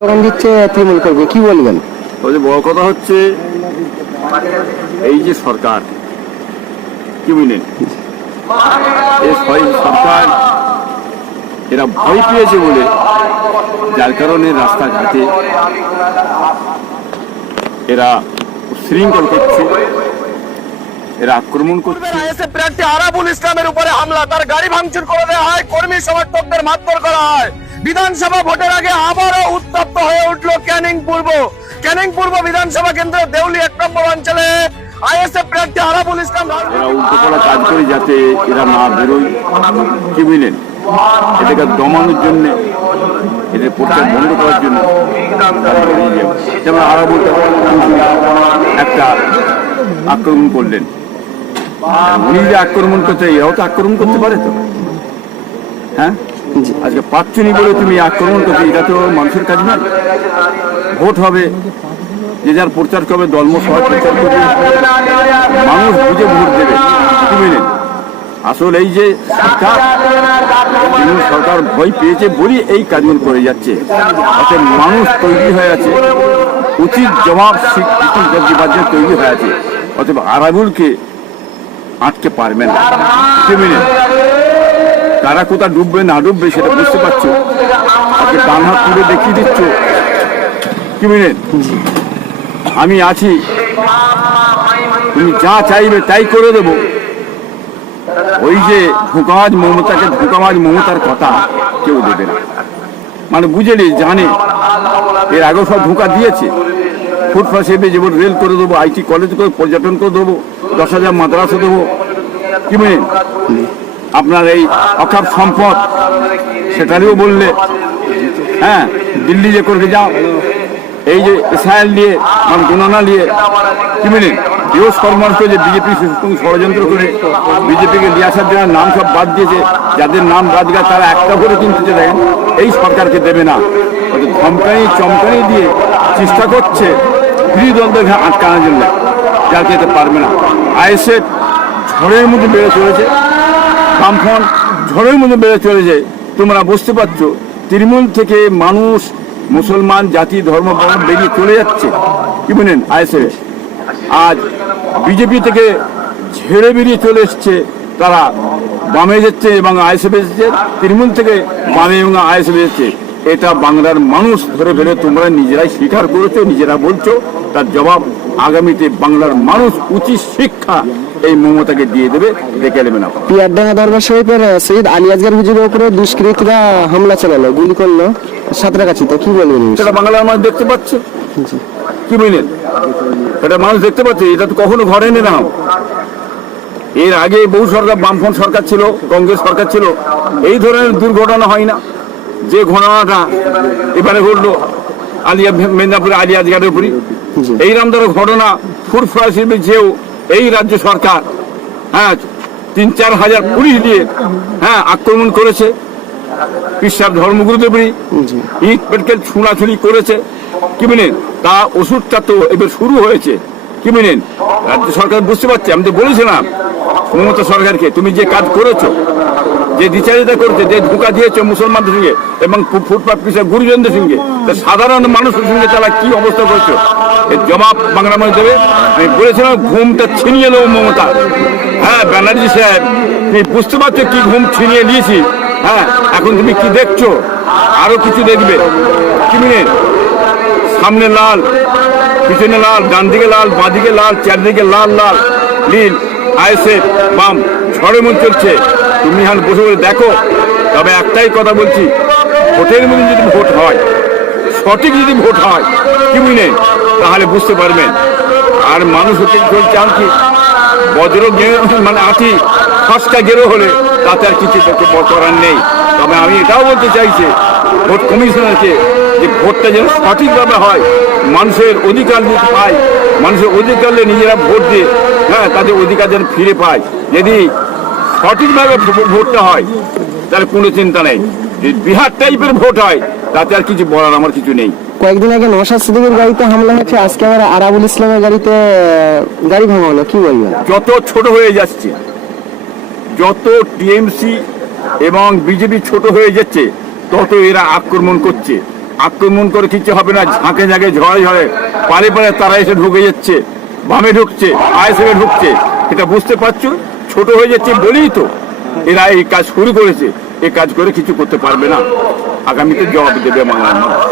দিচ্ছে তৃণমূল করবে, কি বলবেন? বড় কথা হচ্ছে এই যে সরকার, কি বুঝলেন, এই সরকার এরা ভয় পেয়েছে বলে যার কারণে রাস্তাঘাটে এরা শৃঙ্খল করছে, এরা আক্রমণ করছে। প্রার্থী আরাবুল ইসলামের উপরে হামলা, তার গাড়ি ভাঙচুর করে দেওয়া হয়, কর্মী সমর্থকদের মারধর করা হয়। বিধানসভা ভোটের আগে আবারও উত্তপ্ত হয়ে উঠল ক্যানিং পূর্ব বিধানসভা কেন্দ্র দেউলি 1 নম্বর অঞ্চলে আইএসএফ প্রার্থী আরাবুল ইসলাম এরা উল্টোপাল্টা কাজ করে যাতে এরা না বেরোয়, কি বুঝলেন, এটাকে দমানোর জন্য, এদের প্রচার বন্ধ করার জন্য যেমন আরাবুল একটা আক্রমণ করলেন। উনি যে আক্রমণ করতে, এরাও তো আক্রমণ করতে পারে তো। হ্যাঁ, আজকে পাচ্ছনি বলে তুমি আক্রমণ করতে, এটা তো মানুষের কাজ নয়। ভোট হবে, যে যার প্রচার করবে, দলমত সবাই প্রচার করবে, মানুষ বুঝে ভোট দেবে, কি বুঝলেন। আসলে এই যে সরকার ভয় পেয়েছে বলি এই কাজগুলো করে যাচ্ছে, অর্থাৎ মানুষ তৈরি হয়ে আছে, উচিত জবাব শিক্ষিত তৈরি হয়ে আছে, অথব আরাবুলকে আটকে পারবে না, কি বুঝলেন। তারা কোথা ডুববে না ডুববে সেটা বুঝতে পারছো, আজকে ডান হাত তুলে দেখিয়ে দিচ্ছ, কি বুঝলেন। আমি আছি, তুমি যা চাইবে তাই করে দেবো। ওই যে ধোঁকাবাজ মমতাকে, ধোঁকাবাজ মমতার কথা কেউ দেবে না, মানে বুঝেলি, জানে এর আগেও সব ধোঁকা দিয়েছে। ফুটপাথ সেবে যেমন রেল করে দেবো, আইটি কলেজ করে, পর্যটন করে দেবো, 10,000 মাদ্রাসা দেবো, কি বুঝলেন। আপনার এই অকাপ সম্পদ সেটারও বললে, হ্যাঁ, দিল্লি যে করে যাও, এই যে এসআইএল নিয়ে, মানে গণনা নিয়ে, কি বুঝলেন, বিরোধ কর্মসূচি যে বিজেপি ষড়যন্ত্র করে বিজেপিকে নিয়ে আসার জন্য নাম সব বাদ দিয়েছে, যাদের নাম বাদ গেছে তারা একটা করে কিন্তু দেখেন এই সরকারকে দেবে না, ধমকানি চমকানি দিয়ে চেষ্টা করছে বিরোধী দলদের আটকানোর জন্য, যার যেতে পারবে না। আইএসএফ ঝড়ের মধ্যে বেড়ে চলেছে, বামফ্রন্ট ঝড়ের মধ্যে বেড়ে চলেছে। তোমরা বুঝতে পারছো তৃণমূল থেকে মানুষ, মুসলমান জাতি ধর্ম বেরিয়ে চলে যাচ্ছে, কি বলেন। আইএসএফ আজ বিজেপি থেকে ঝেড়ে বেরিয়ে চলে এসছে, তারা বামে যাচ্ছে এবং আইএসএফ এসেছে, তৃণমূল থেকে বামে এবং আইএসএফ এসেছে। এটা বাংলার মানুষ ধরে ফেলে তোমরা নিজেরাই স্বীকার করেছো, নিজেরা বলছো, তার জবাব আগামীতে বাংলার মানুষ উচিত শিক্ষা এই মমতাকে দিয়ে দেবে, দেখে নেবে না। পিয়ারডাঙ্গা দরবার শরীফের শহীদ আলী আসগর হুজুরের উপরে দুষ্কৃতীরা হামলা চালালো, গুলি করলো সাঁতরাগাছিতে, কি বলবেন? সেটা বাংলার মানুষ দেখতে পাচ্ছে, কি বুঝলেন, এটা মানুষ দেখতে পাচ্ছে। এটা তো কখনো ঘটেনি না। এর আগে বহু সরকার, বামফ্রন্ট সরকার ছিল, কংগ্রেস সরকার ছিল, এই ধরনের দুর্ঘটনা হয় না। যে ঘটনাটা এবারে ঘটলো আলিয়া মেদিনীপুরে আলী আসগরের উপরই, এই রামদার ঘটনা ফুরফুরা শিল্পে যেও এই রাজ্য সরকার, হ্যাঁ, 3-4 হাজার পুলিশ দিয়ে, হ্যাঁ, আক্রমণ করেছে, পিসাব ধর্মগুরুদেবরই ইট পেটকে ছুঁড়াছুড়ি করেছে, কি বলেন। তা ওষুধটা তো এবার শুরু হয়েছে, কি বলেন। রাজ্য সরকার বুঝতে পারছে, আমি তো বলেছিলাম মমতা সরকারকে, তুমি যে কাজ করেছো, যে দ্বিচারিতা করছে, যে ধোঁকা দিয়েছো মুসলমানদের সঙ্গে এবং ফুটপাথ পিসাব গুরুজনদের সঙ্গে, সাধারণ মানুষের সঙ্গে তারা কি অবস্থা করছো, এর জবাব বাংলা মানুষ দেবে। আমি বলেছিলাম ঘুমটা ছিনিয়ে নেবো মমতা। হ্যাঁ, ব্যানার্জি সাহেব, তুমি বুঝতে পারছো কি ঘুম ছিনিয়ে নিয়েছি। হ্যাঁ, এখন তুমি কি দেখছো, আরো কিছু দেখবে, কি মিনিট, সামনে লাল, পিছনে লাল, ডান দিকে লাল, বাঁদিকে লাল, চারদিকে লাল লাল নীল, আইএসএফ বাম ঝড়ের মন চলছে। তুমি এখন বসে বসে দেখো। তবে একটাই কথা বলছি, ভোটের মধ্যে যদি ভোট হয়, সঠিক যদি ভোট হয়, কি বুঝলে, তাহলে বুঝতে পারবেন। আর মানুষ হচ্ছে চান কি, বজ্র মানে আঠি ফাঁসটা গেরো হলে তাতে আর কিছু করার নেই। তবে আমি এটাও বলতে চাইছি ভোট কমিশনারকে, যে ভোটটা যেন সঠিকভাবে হয়, মানুষের অধিকার পায়, মানুষের অধিকার নিজেরা ভোট দিয়ে, হ্যাঁ, তাদের অধিকার যেন ফিরে পায়। যদি সঠিকভাবে ভোটটা হয় তাহলে কোনো চিন্তা নেই। যদি বিহার টাইপের ভোট হয় তাতে আর কিছু বলার আমার কিছু নেই। কয়েকদিন আগে নওশাদ সিদ্দিকীর গাড়িতে হামলা হয়েছে, আজকে আবার আরাবুল ইসলামের গাড়িতে গাড়ি ভাঙা হলো, কি বলবেন? যত ছোট হয়ে যাচ্ছে, যত টিএমসি এবং বিজেপি ছোট হয়ে যাচ্ছে, তত এরা আক্রমণ করছে। আক্রমণ করে কিছু হবে না, ঝাঁকে ঝাঁকে ঝড়ে ঝড়ে পারে পারে তারা এসে ঢুকে যাচ্ছে, বামে ঢুকছে, আইএসএফে ঢুকছে। এটা বুঝতে পারছো? ছোট হয়ে যাচ্ছে বলেই তো এরা এই কাজ শুরু করেছে। এই কাজ করে কিছু করতে পারবে না, আগামীতে জবাব দেবে বাংলার মানুষ।